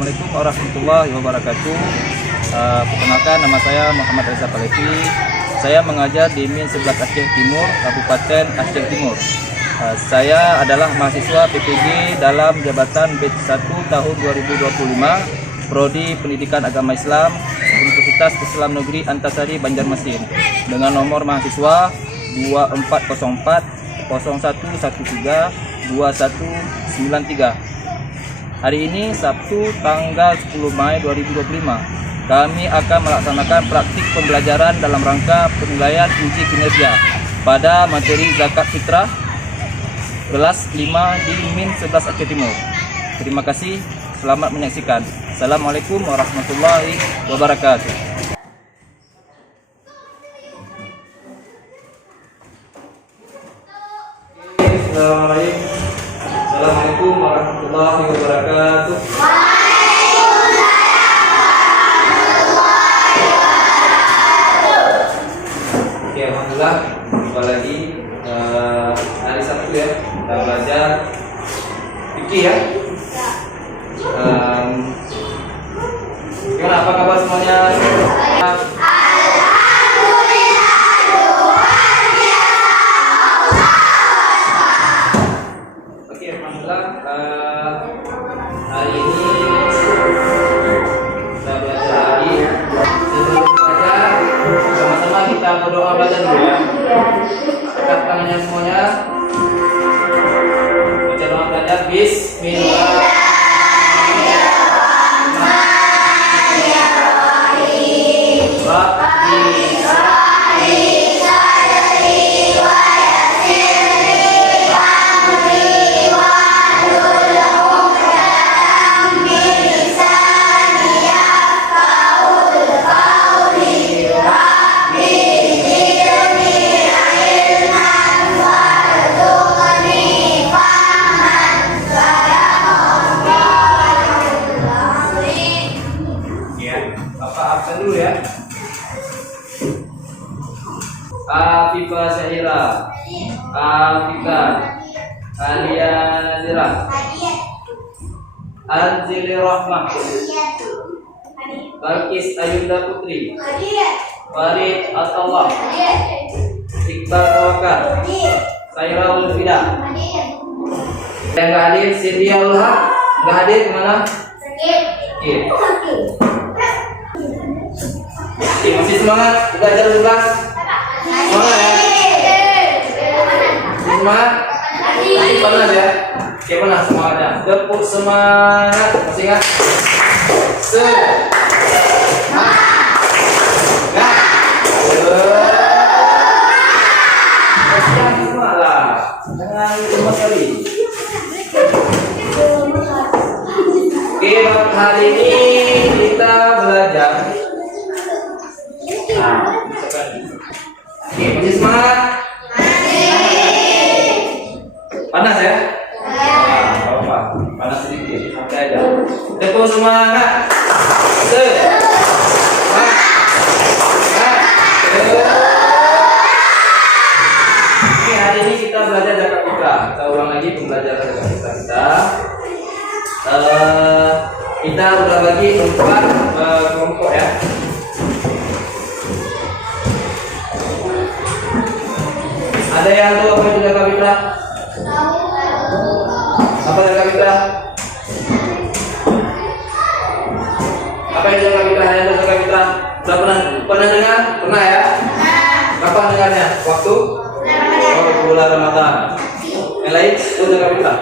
Assalamualaikum warahmatullahi wabarakatuh. Perkenalkan, nama saya Muhammad Reza Palevi. Saya mengajar di MIN 11 Aceh Timur, Kabupaten Aceh Timur. Saya adalah mahasiswa PPG dalam jabatan batch 1 tahun 2025, Prodi Pendidikan Agama Islam, Universitas Islam Negeri Antasari Banjarmasin, dengan nomor mahasiswa 2404 0113 2193. Hari ini Sabtu tanggal 10 Mei 2025, kami akan melaksanakan praktik pembelajaran dalam rangka penilaian uji kinerja pada materi zakat fitrah kelas 5 di MIN 11 Aceh Timur. Terima kasih, selamat menyaksikan. Assalamualaikum warahmatullahi wabarakatuh. Assalamualaikum warahmatullahi wabarakatuh. Oke, alhamdulillah, jumpa lagi hari Sabtu ya, kita belajar fikih ya. Gimana, apa kabar semuanya? Hari ini kita belajar lagi. Sebelum belajar, sama-sama kita berdoa belajar dulu ya. Angkat tangannya semuanya. Baca doa belajar. Bismillah. Dulu ya. Afifah Syahira, Afifah Alia Nazira, Anzili Rahmah, Balkis Ayunda Putri, Farid Atallah, Iqbal Tawakal, Saira Ulfida. Yang nggak hadir, Sindia Ulha, nggak hadir kemana? Sakit. Masih semangat belajar 12? Semangat ya? Semangat? Masih panas ya? Oke, panas semangatnya. Tepuk semangat. Masih ingat? Jangan semangat. Jangan cuma sekali. Oke, hari ini kita belajar. Oke, masih semangat? Panas ya? Apa? Panas sedikit, santai aja. Tepuk semangat. Oke, hari ini kita belajar zakat fitrah. Kita ulang lagi pembelajaran zakat fitrah kita. Kita udah bagi 4 kelompok ya. Ada yang tahu apa itu zakat fitrah? Apa zakat fitrah? Apa itu zakat fitrah? Ada zakat fitrah? Pernah dengar? Pernah ya? Kapan dengarnya? Waktu? Bulan Ramadan. Yang lain itu zakat fitrah?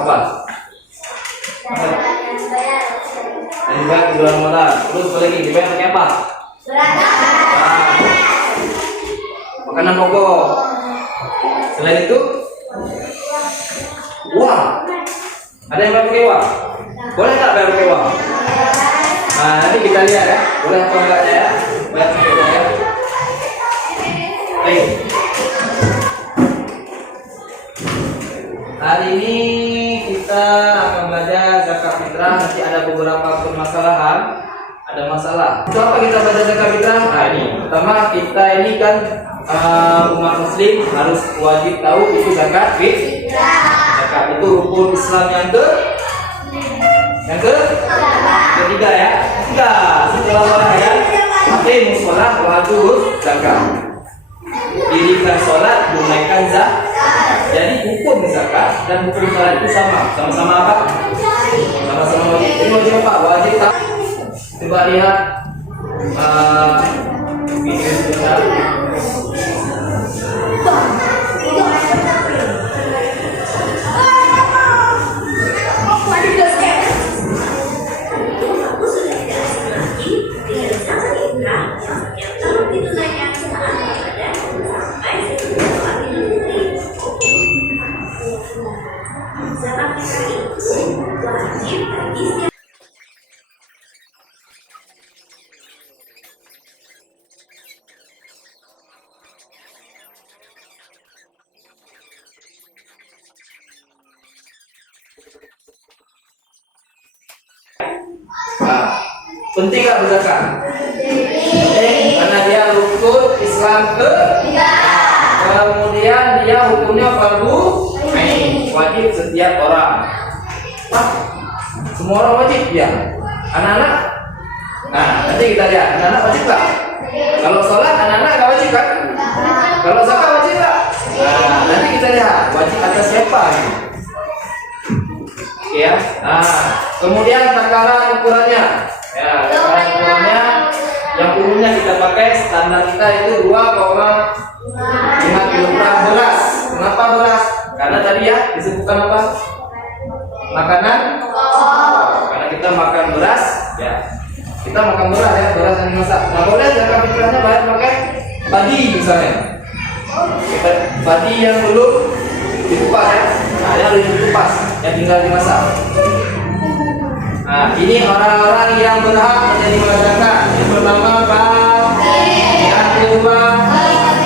Apa? Yang dibayar di bulan Ramadan. Terus apa lagi? Dibayar pakai apa? Makanan pokok. Selain itu, uang. Ada yang bayar pakai uang? Boleh nggak bayar pakai uang? Nah, nanti kita lihat ya. Boleh apa enggaknya ya? Bayar pakai uang ya. Baik. Hari ini kita akan belajar zakat fitrah. Nanti ada beberapa permasalahan. Ada masalah. Itu apa kita belajar zakat fitrah? Nah, ini. Pertama, kita ini kan umat muslim harus wajib tahu itu zakat fitrah. Zakat itu rukun Islam yang Yang ketiga ya. Enggak, setelah sholat ya. Aqimus sholat wa atuz zakat. Dirikan sholat, tunaikan zakat. Jadi hukum zakat dan hukum sholat itu sama-sama apa? Sama-sama wajib. Ini wajib apa? Wajib tak? Coba lihat video sebentar. Nah, penting nggak berzakat? Penting karena dia rukun Islam kemudian dia hukumnya fardu ain, wajib setiap orang. Semua orang wajib ya. Anak-anak, nah nanti kita lihat anak-anak wajib nggak? Kalau sholat anak-anak nggak wajib kan? Kalau zakat wajib nggak? Nah nanti kita lihat wajib atas siapa. Ya, nah kemudian takaran ukurannya, ya takaran ukurannya yang umumnya kita pakai standar kita itu 2,5 kg beras. Kenapa beras? Karena tadi ya disebutkan apa? Makanan. Karena kita makan beras, ya kita makan beras ya, beras yang dimasak. Nah boleh zakat fitrahnya banyak pakai padi misalnya, padi yang belum dikupas ya, nah yang belum dikupas, yang tinggal dimasak. Nah ini orang-orang yang berhak menerima zakat. Yang pertama yang kedua,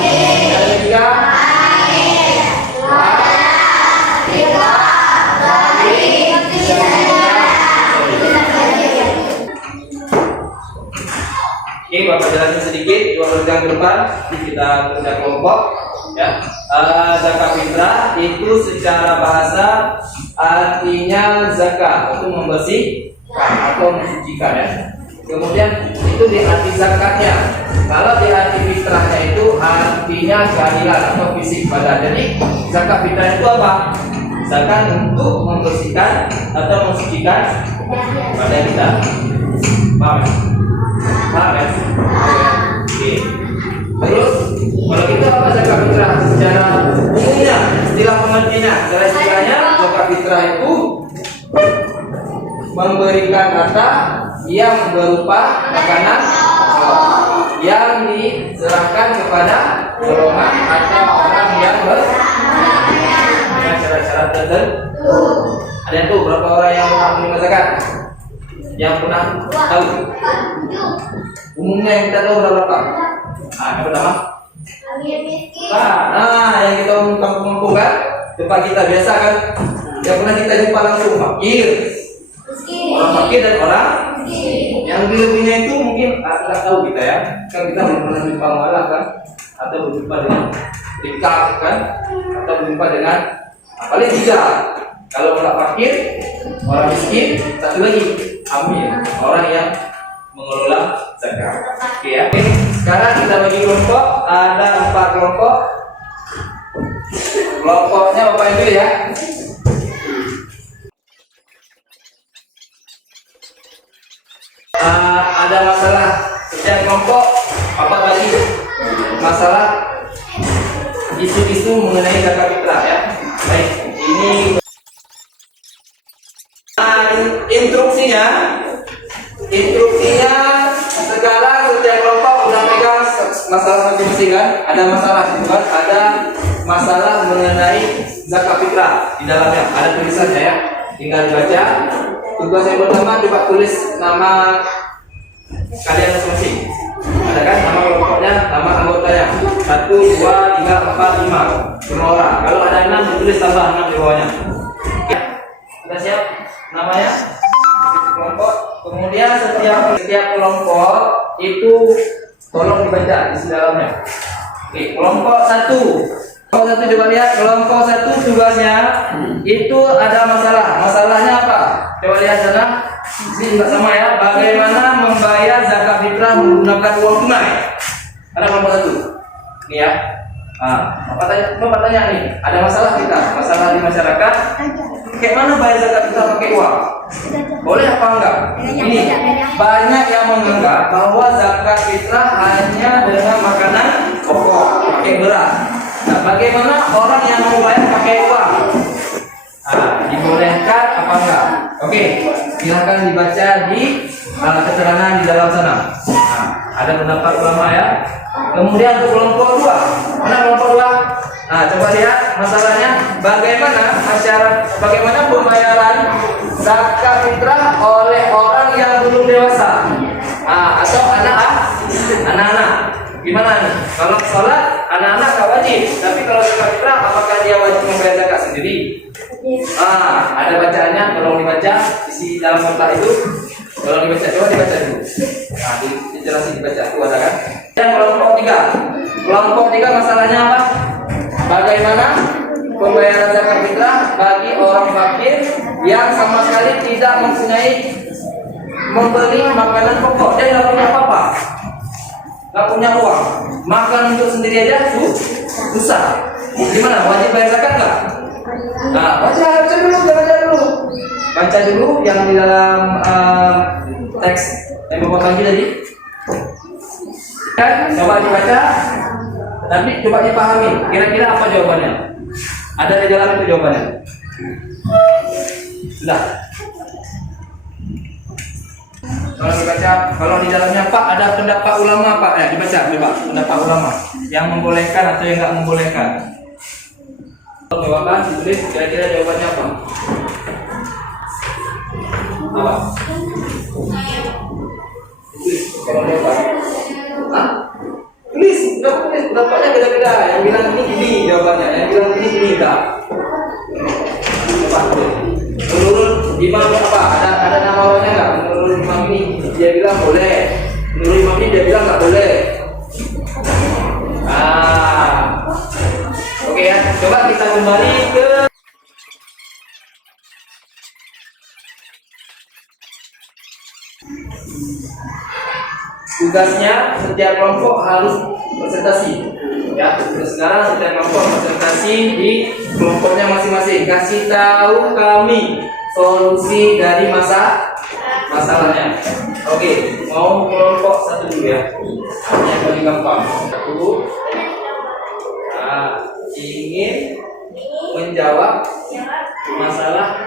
yang ketiga, Oke, Bapak jelasin sedikit, dua pegang ke depan, kita kerja kelompok. Ya, zakat fitrah itu secara bahasa artinya zakat untuk membersihkan atau mensucikan ya. Kemudian itu di arti zakatnya. Kalau di arti fitrahnya itu artinya keadilan atau fisik badan. Jadi zakat fitrah itu apa? Zakat untuk membersihkan atau mensucikan badan kita. Paham? Paham ya? Oke. Terus kalau kita apa zakat fitrah secara umumnya, istilah pengertiannya, secara istilahnya zakat fitrah itu memberikan harta yang berupa makanan yang diserahkan kepada golongan atau orang yang dengan cara-cara tertentu. Ada itu berapa orang yang pernah menerima zakat? Yang pernah tahu? Umumnya yang kita tahu berapa? Nah, yang pertama, yang kita kampung kan, tempat kita biasa kan, yang pernah kita jumpa langsung fakir, orang fakir dan orang yang lebihnya itu mungkin nggak tahu kita ya, kan kita belum pernah jumpa malah kan, atau berjumpa dengan dekat kan, atau berjumpa dengan paling tiga. Kalau orang fakir, orang miskin, satu lagi amil, orang yang mengelola zakat. Oke ya. Sekarang kita bagi kelompok, ada 4 kelompok. Kelompoknya Bapak Ibu ya. Ada masalah setiap kelompok apa bagi masalah isu-isu mengenai zakat fitrah ya. Baik, ini instruksinya segala setiap kelompok udah pegang masalah masing-masing kan, ada masalah gitu kan, ada masalah mengenai zakat fitrah di dalamnya ada tulisannya ya, tinggal dibaca. Tugas yang pertama coba tulis nama kalian masing-masing, ada kan nama kelompoknya, nama anggotanya 1, 2, 3, 4, 5 semua orang. Kalau ada 6 ditulis tambah 6 di bawahnya. Sudah siap namanya kelompok. Kemudian setiap kelompok itu tolong dibaca di dalamnya. Oke, kelompok 1 coba lihat, kelompok 1 tugasnya itu ada masalah. Masalahnya apa? Coba lihat sana. Ini juga sama ya. Bagaimana membayar zakat fitrah menggunakan uang tunai? Ada kelompok satu. Ini ya. Bapak tanya nih, ada masalah masalah di masyarakat. Kayak mana bayar zakat fitrah pakai uang? Boleh apa enggak? Ini banyak yang menganggap bahwa zakat fitrah hanya dengan makanan pokok, pakai beras. Nah, bagaimana orang yang mau bayar pakai uang? Dibolehkan apa enggak? Oke, silahkan dibaca di keterangan di dalam sana. Ada pendapat ulama ya. Kemudian untuk kelompok dua, mana kelompok dua? Coba lihat masalahnya. Bagaimana pembayaran zakat fitrah oleh orang yang belum dewasa, atau anak-anak. Gimana nih? Kalau sholat anak-anak tak wajib, tapi kalau zakat fitrah apakah dia wajib membayar zakat sendiri? Ada bacaannya, tolong dibaca isi dalam kotak itu. Tolong dibaca, coba dibaca dulu. Dijelasin dibaca, itu ada kan? Yang kelompok tiga masalahnya apa? Bagaimana pembayaran zakat fitrah bagi orang fakir yang sama sekali tidak mempunyai membeli makanan pokok, dia nggak punya apa-apa, nggak punya uang, makan untuk sendiri aja susah. Gimana? Wajib bayar zakat nggak? Baca dulu. Baca dulu yang di dalam teks yang Bapak bagi tadi. Kan, coba dibaca, tapi coba dipahami. Kira-kira apa jawabannya? Ada di dalam itu jawabannya. Sudah. Kalau dibaca, kalau di dalamnya Pak ada pendapat ulama Pak, dibaca coba pendapat ulama yang membolehkan atau yang nggak membolehkan. Jawaban ditulis, kira-kira jawabannya apa? Apa? Tulis, kalau jawaban. Tulis, pendapatnya beda-beda. Yang bilang ini jawabannya, yang bilang ini enggak. Coba menurut imam apa? Ada nama orangnya nggak? Menurut imam ini dia bilang boleh. Menurut imam ini dia bilang nggak boleh. Oke ya, coba kita kembali ke tugasnya. Setiap kelompok harus presentasi ya. Sekarang setiap kelompok presentasi di kelompoknya masing-masing, kasih tahu kami solusi dari masalahnya. Oke, mau kelompok satu dulu ya, yang paling gampang. Ingin menjawab masalah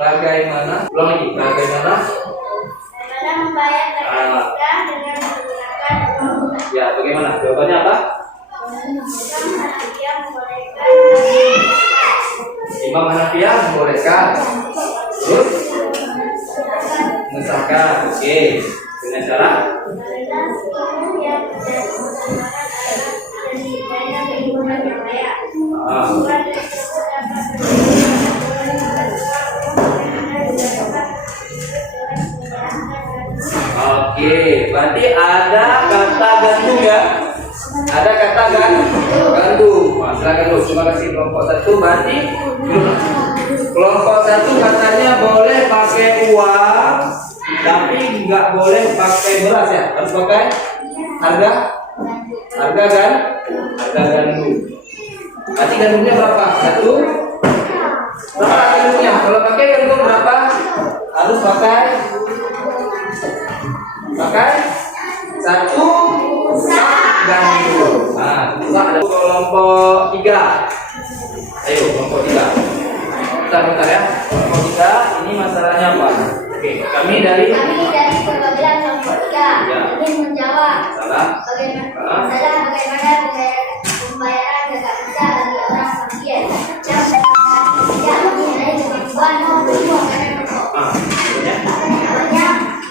bagaimana membayar zakat fitrah dengan menggunakan uang. Ya, bagaimana? Jawabannya apa? Imam Hanafiyah membolehkan. Terus mengesahkan. Oke. Dengan cara Oke, berarti ada kata gantung ya? Ada kata gantung. Silakan dulu. Terima kasih kelompok satu. Berarti kelompok satu katanya boleh pakai uang, tapi nggak boleh pakai beras ya. Harus pakai harga gandum. Berarti gandumnya berapa? Satu. Berapa gandumnya? Kalau pakai gandum berapa? Harus pakai satu gandum. Ada kelompok 3. Ayo kelompok 3. Bentar ya. Kelompok 3 ini masalahnya apa? Oke, kami dari perwakilan kelompok 3 ingin menjawab bagaimana pembayaran zakat fitrah bagi orang fakir yang tidak mempunyai kemampuan membeli makanan pokok.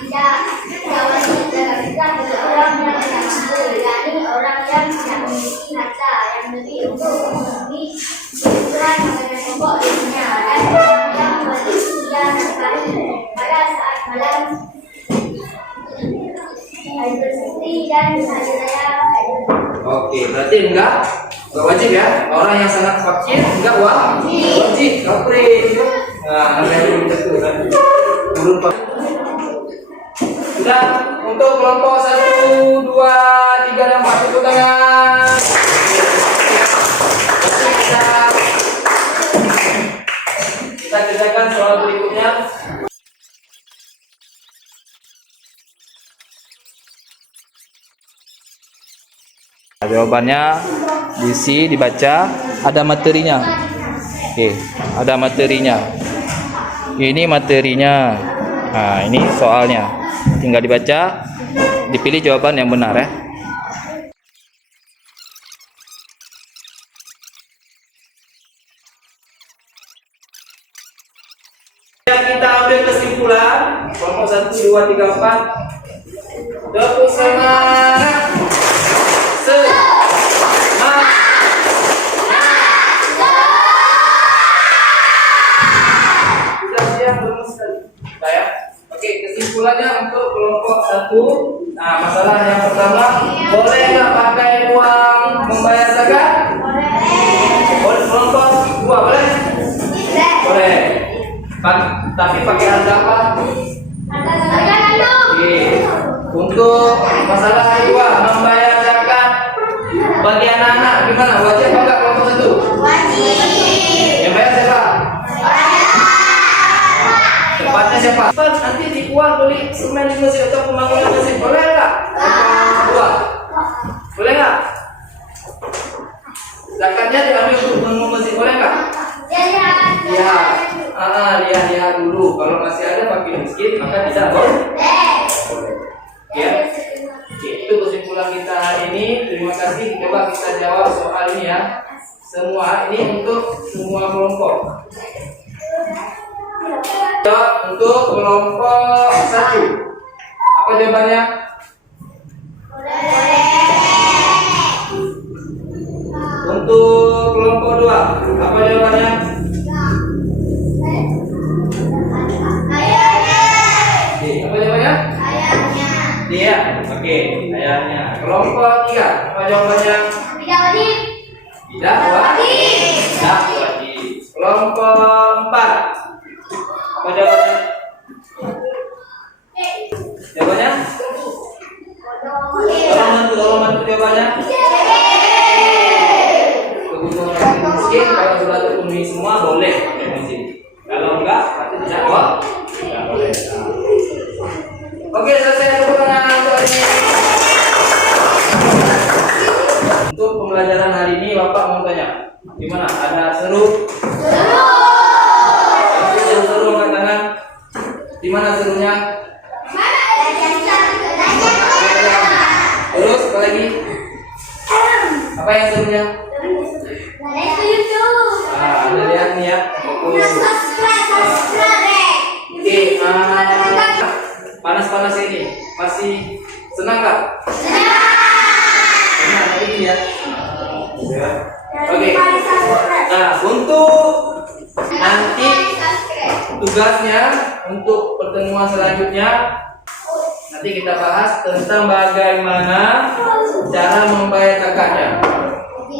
Tidak wajib zakat fitrah bagi orang yang tidak mampu, yakni orang yang tidak memiliki harta yang lebih untuk memenuhi kebutuhan makanan pokok dirinya, dan orang yang wajib dia nafkahi pada saat malam hari bersih dan hari raya. Oke, berarti enggak wajib ya. Orang yang sangat fakir enggak wajib. Kapri. Namanya itu kan. turun Pak. Sudah, untuk kelompok 1, 2, 3, dan 4 tepuk tangan. Kita kerjakan soal berikutnya. Jawabannya diisi, dibaca, ada materinya. Oke, ada materinya. Ini materinya. Nah, ini soalnya. Tinggal dibaca, dipilih jawaban yang benar ya. Kita ambil kesimpulan kelompok 1, 2, 3, 4. Tepuk semangat. Oke, kesimpulannya untuk kelompok 1. Nah, masalah yang pertama, boleh nggak pakai uang membayar zakat? Boleh. Kelompok 2 boleh? Boleh. Tapi pakai harga apa? Oke. Untuk masalah kedua, membayar zakat bagi anak-anak gimana? Wajib apa enggak kelompok 1? Yang bayar siapa? Tempatnya siapa? Nanti dibuat beli semen di masjid atau pembangunan masjid, boleh nggak? Kelompok 2 boleh nggak? Zakatnya diambil untuk pembangunan masjid, boleh nggak? Lihat dulu. Kalau masih ada wakil miskin maka tidak boleh. Ya. Oke, itu kesimpulan kita hari ini. Terima kasih. Coba kita jawab soal ini ya. Semua ini untuk semua kelompok. Untuk kelompok 1, apa jawabannya? Untuk kelompok 2, apa jawabannya? Apa jawabannya? Dia. Oke, ayahnya. Kelompok 3, apa jawabannya? Tidak wajib. Kelompok 4, apa jawabannya? Jawabannya? Tolong bantu jawabannya. Kebutuhan orang miskin kalau sudah terpenuhi semua boleh miskin. Kalau enggak, berarti tidak boleh. Oke, selesai tepuk tangan untuk hari ini. Untuk pembelajaran hari ini, Bapak mau tanya, gimana? Ada seru? Yang seru angkat tangan. Di mana serunya? Terus apa lagi? Apa yang serunya? Ada lihat nih ya. Oke, panas-panas ini masih senang nggak? Senang ini ya. Oke. Nah, untuk nanti tugasnya untuk pertemuan selanjutnya nanti kita bahas tentang bagaimana cara membayar zakatnya.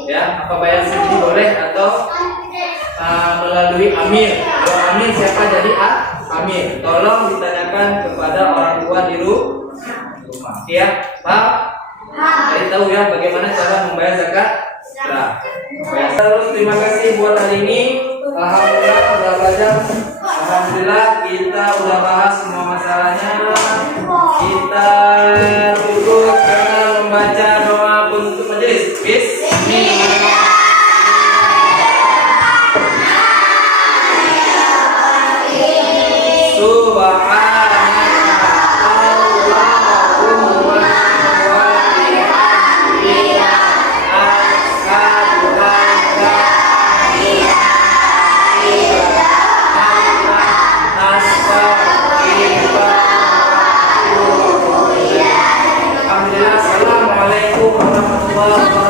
Ya, apa bayar sendiri boleh atau melalui amir. Kalau amir siapa jadi amir? Tolong ditanyakan kepada orang tua di rumah. Ya, Pak. Jadi tahu ya bagaimana cara membayar zakat. Nah, terus terima kasih buat hari ini. Alhamdulillah sudah belajar. Alhamdulillah kita udah bahas semua masalahnya. Kita tutup dengan membaca doa untuk majelis. Bismillah. Assalamualaikum warahmatullahi wabarakatuh.